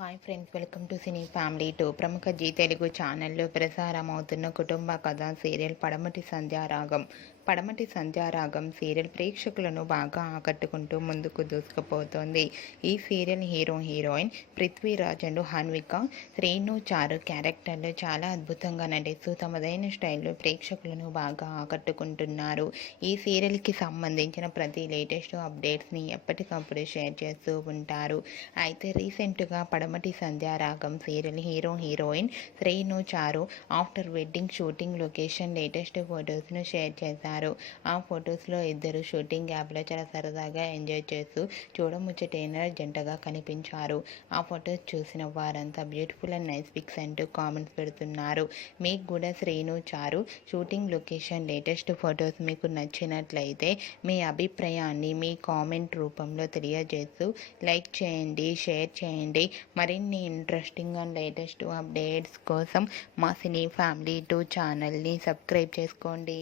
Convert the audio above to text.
Hi friends, welcome to cine family 2. ప్రముఖ G Telugu ఛానల్లో ప్రసారమవుతున్న కుటుంబ కథ సీరియల్ పడమటి సంధ్యారాగం సీరియల్ ప్రేక్షకులను బాగా ఆకట్టుకుంటూ ముందుకు దూసుకుపోతోంది. ఈ serial heroine Prithviraj and Hanvika, Srinu, చారు క్యారెక్టర్లు చాలా అద్భుతంగా నటిస్తూ తమదైన స్టైల్లో ప్రేక్షకులను బాగా ఆకట్టుకుంటున్నారు. ఈ సీరియల్కి సంబంధించిన ప్రతి లేటెస్ట్ అప్డేట్స్ని ఎప్పటికప్పుడు షేర్ చేస్తూ ఉంటారు. అయితే రీసెంట్గా పడమటి Sandhyaragam serial heroine Sreenu, Charu after wedding shooting location latest ఫొటోస్ను షేర్ చేశారు. ఆ ఫొటోస్లో ఇద్దరు షూటింగ్ యాప్లో చాలా సరదాగా ఎంజాయ్ చేస్తూ చూడముచ్చటైన జంటగా కనిపించారు. ఆ ఫొటోస్ చూసిన వారంతా బ్యూటిఫుల్ అండ్ నైస్ పిక్స్ అంటూ కామెంట్స్ పెడుతున్నారు. మీకు కూడా శ్రీను, చారు షూటింగ్ లొకేషన్ లేటెస్ట్ ఫొటోస్ మీకు నచ్చినట్లయితే మీ అభిప్రాయాన్ని మీ కామెంట్ రూపంలో తెలియజేస్తూ లైక్ చేయండి, షేర్ చేయండి. మరిన్ని ఇంట్రెస్టింగ్ అండ్ లేటెస్ట్ అప్డేట్స్ కోసం మా సినీ ఫ్యామిలీ 2 ఛానల్ని సబ్స్క్రైబ్ చేసుకోండి.